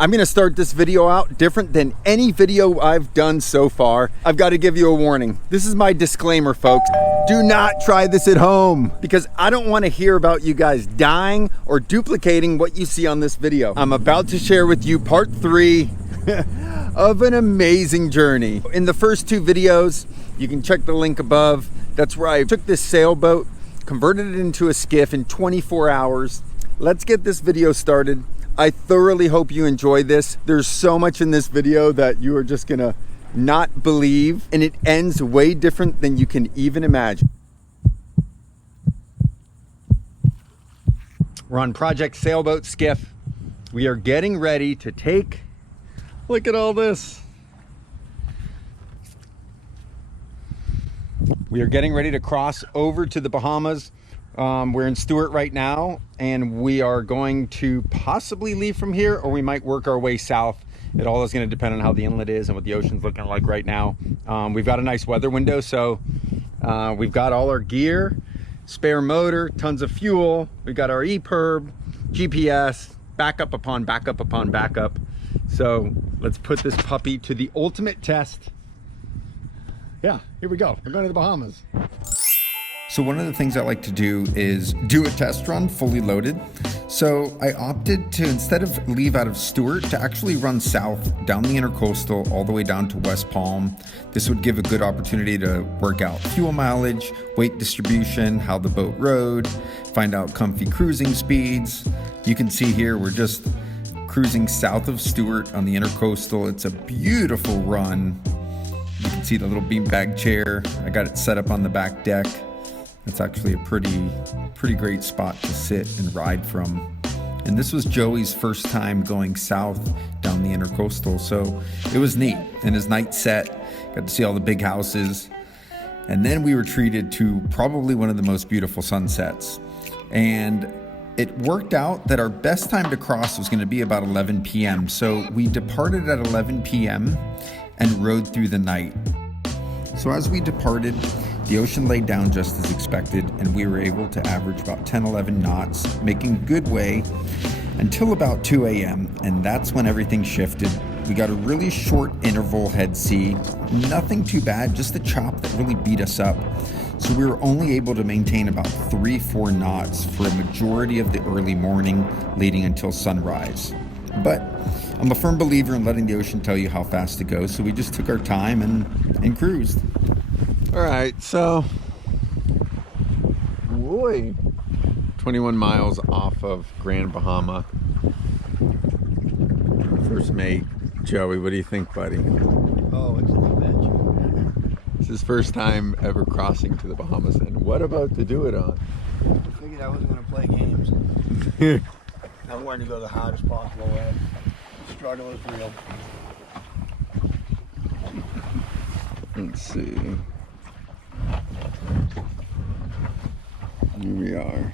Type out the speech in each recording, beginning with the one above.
I'm gonna start this video out different than any video I've done so far. I've got to give you a warning. This is my disclaimer, folks. Do not try this at home because I don't want to hear about you guys dying or duplicating what you see on this video. I'm about to share with you part 3 of an amazing journey. In the first 2 videos, you can check the link above. That's where I took this sailboat, converted it into a skiff in 24 hours. Let's get this video started. I thoroughly hope you enjoy this. There's so much in this video that you are just gonna not believe, and it ends way different than you can even imagine. We're on Project Sailboat Skiff. We are getting ready to take, look at all this. We are getting ready to cross over to the Bahamas. We're in Stuart right now, and we are going to possibly leave from here, or we might work our way south. It all is going to depend on how the inlet is and what the ocean's looking like right now. We've got a nice weather window, so we've got all our gear, spare motor, tons of fuel. We've got our EPIRB, GPS, backup upon backup upon backup. So let's put this puppy to the ultimate test. Yeah, here we go. We're going to the Bahamas. So one of the things I like to do is do a test run fully loaded. So I opted to, instead of leave out of Stuart, to actually run south down the intercoastal all the way down to West Palm. This would give a good opportunity to work out fuel mileage, weight distribution, how the boat rode, find out comfy cruising speeds. You can see here we're just cruising south of Stuart on the intercoastal. It's a beautiful run. You can see the little beanbag chair. I got it set up on the back deck. It's actually a pretty great spot to sit and ride from. And this was Joey's first time going south down the intercoastal, so it was neat. And his night set, got to see all the big houses. And then we were treated to probably one of the most beautiful sunsets. And it worked out that our best time to cross was going to be about 11 p.m. So we departed at 11 p.m. and rode through the night. So as we departed, the ocean laid down just as expected, and we were able to average about 10-11 knots, making good way until about 2 a.m., and that's when everything shifted. We got a really short interval head sea, nothing too bad, just the chop that really beat us up. So we were only able to maintain about 3-4 knots for a majority of the early morning, leading until sunrise. But I'm a firm believer in letting the ocean tell you how fast to go, so we just took our time and cruised. All right, so 21 miles off of Grand Bahama. First mate, Joey, what do you think, buddy? Oh, it's an adventure. It's his first time ever crossing to the Bahamas, and what about to do it on? I figured I wasn't going to play games. I wanted to go the hardest possible way. The struggle is real. Let's see. Here we are.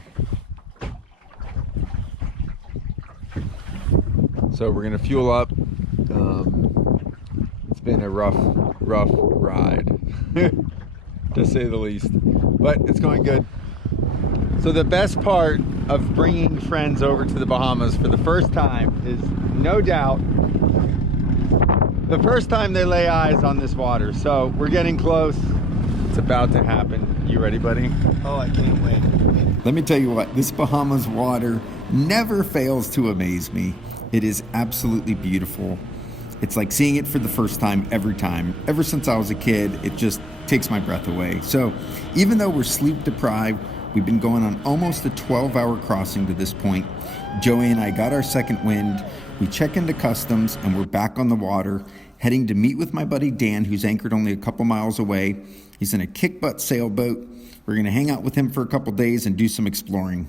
So we're gonna fuel up. It's been a rough ride, to say the least, but it's going good. So the best part of bringing friends over to the Bahamas for the first time is, no doubt, the first time they lay eyes on this water. So we're getting close. It's about to happen. You ready, buddy? Oh, I can't wait. Let me tell you what, this Bahamas water never fails to amaze me. It is absolutely beautiful. It's like seeing it for the first time every time. Ever since I was a kid, it just takes my breath away. So even though we're sleep deprived, we've been going on almost a 12-hour crossing to this point. Joey and I got our second wind. We check into customs and we're back on the water, heading to meet with my buddy Dan, who's anchored only a couple miles away. He's in a kick-butt sailboat. We're going to hang out with him for a couple days and do some exploring.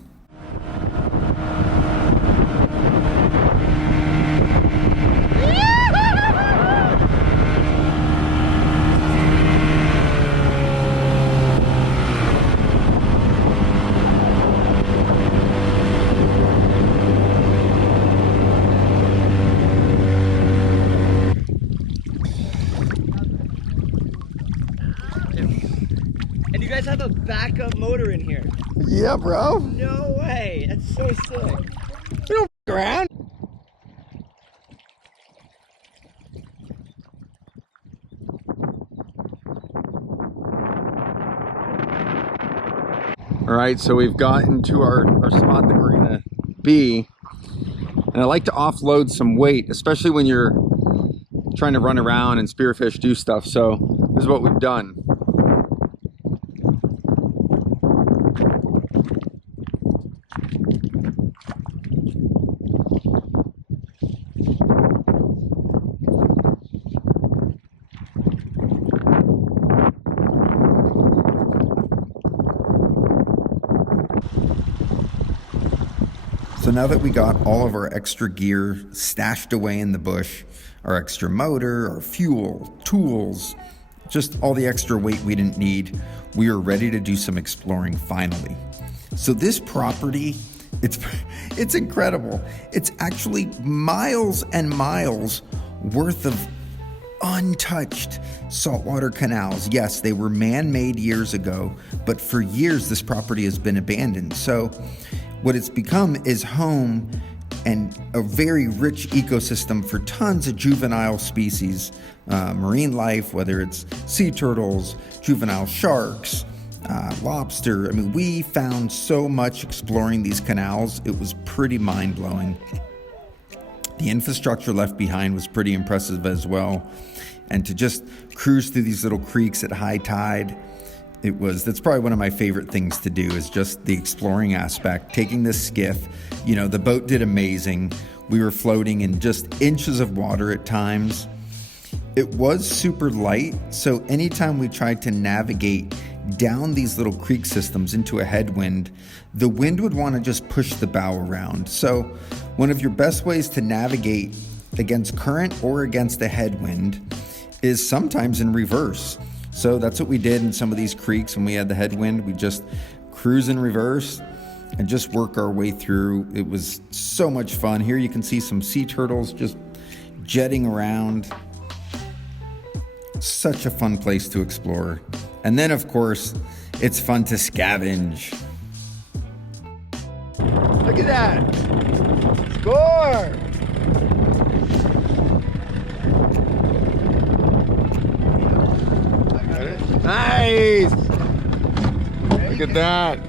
And you guys have a backup motor in here. Yeah, bro. No way. That's so sick. We don't f around. All right, so we've gotten to our spot that we're gonna be. And I like to offload some weight, especially when you're trying to run around and spearfish, do stuff. So this is what we've done. So now that we got all of our extra gear stashed away in the bush, our extra motor, our fuel, tools, just all the extra weight we didn't need, we are ready to do some exploring finally. So this property, it's incredible. It's actually miles and miles worth of untouched saltwater canals. Yes, they were man-made years ago, but for years this property has been abandoned. So what it's become is home and a very rich ecosystem for tons of juvenile species, marine life, whether it's sea turtles, juvenile sharks, lobster. I mean, we found so much exploring these canals. It was pretty mind-blowing. The infrastructure left behind was pretty impressive as well. And to just cruise through these little creeks at high tide, that's probably one of my favorite things to do, is just the exploring aspect. Taking this skiff, the boat did amazing. We were floating in just inches of water at times. It was super light, so anytime we tried to navigate down these little creek systems into a headwind, the wind would want to just push the bow around. So one of your best ways to navigate against current or against a headwind is sometimes in reverse. So that's what we did in some of these creeks when we had the headwind. We just cruise in reverse and just work our way through. It was so much fun. Here you can see some sea turtles just jetting around. Such a fun place to explore. And then, of course, it's fun to scavenge. Look at that! Score! Nice! Look at that.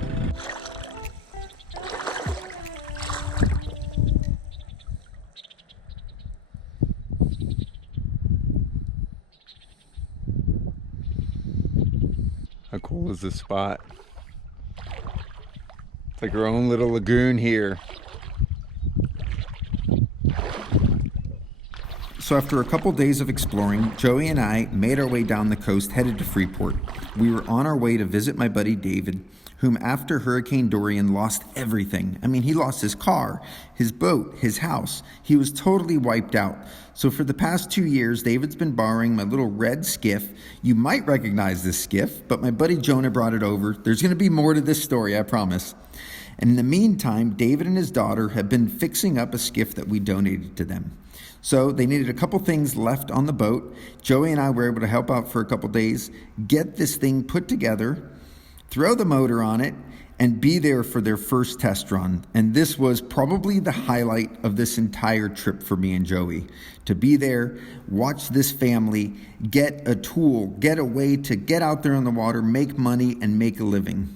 How cool is this spot? It's like our own little lagoon here. So after a couple days of exploring, Joey and I made our way down the coast, headed to Freeport. We were on our way to visit my buddy David, whom after Hurricane Dorian lost everything. I mean, he lost his car, his boat, his house. He was totally wiped out. So for the past 2 years, David's been borrowing my little red skiff. You might recognize this skiff, but my buddy Jonah brought it over. There's going to be more to this story, I promise. And in the meantime, David and his daughter have been fixing up a skiff that we donated to them. So they needed a couple things left on the boat. Joey and I were able to help out for a couple days, get this thing put together, throw the motor on it, and be there for their first test run. And this was probably the highlight of this entire trip for me and Joey. To be there, watch this family get a tool, get a way to get out there on the water, make money, and make a living.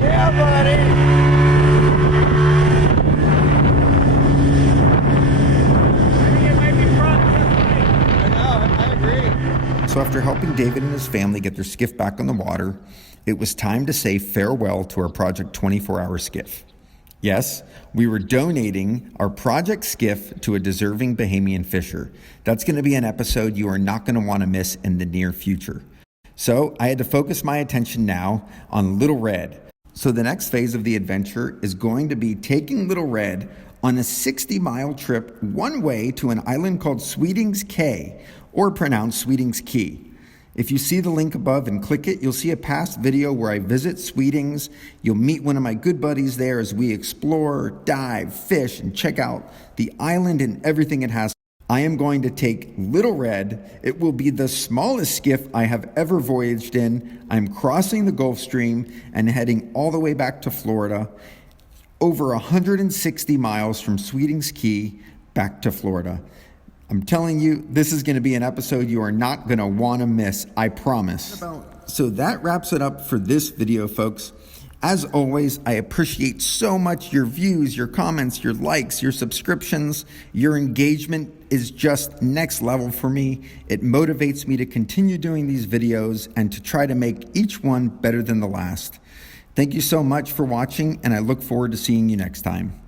Yeah, buddy! So after helping David and his family get their skiff back on the water, it was time to say farewell to our Project 24-hour skiff. Yes, we were donating our project skiff to a deserving Bahamian fisher. That's going to be an episode you are not going to want to miss in the near future. So I had to focus my attention now on Little Red. So the next phase of the adventure is going to be taking Little Red on a 60-mile trip one way to an island called Sweeting's Cay, or pronounced Sweeting's Key. If you see the link above and click it, you'll see a past video where I visit Sweeting's. You'll meet one of my good buddies there as we explore, dive, fish, and check out the island and everything it has. I am going to take Little Red. It will be the smallest skiff I have ever voyaged in. I'm crossing the Gulf Stream and heading all the way back to Florida, over 160 miles from Sweeting's Key back to Florida. I'm telling you, this is going to be an episode you are not going to want to miss, I promise. So that wraps it up for this video, folks. As always, I appreciate so much your views, your comments, your likes, your subscriptions. Your engagement is just next level for me. It motivates me to continue doing these videos and to try to make each one better than the last. Thank you so much for watching, and I look forward to seeing you next time.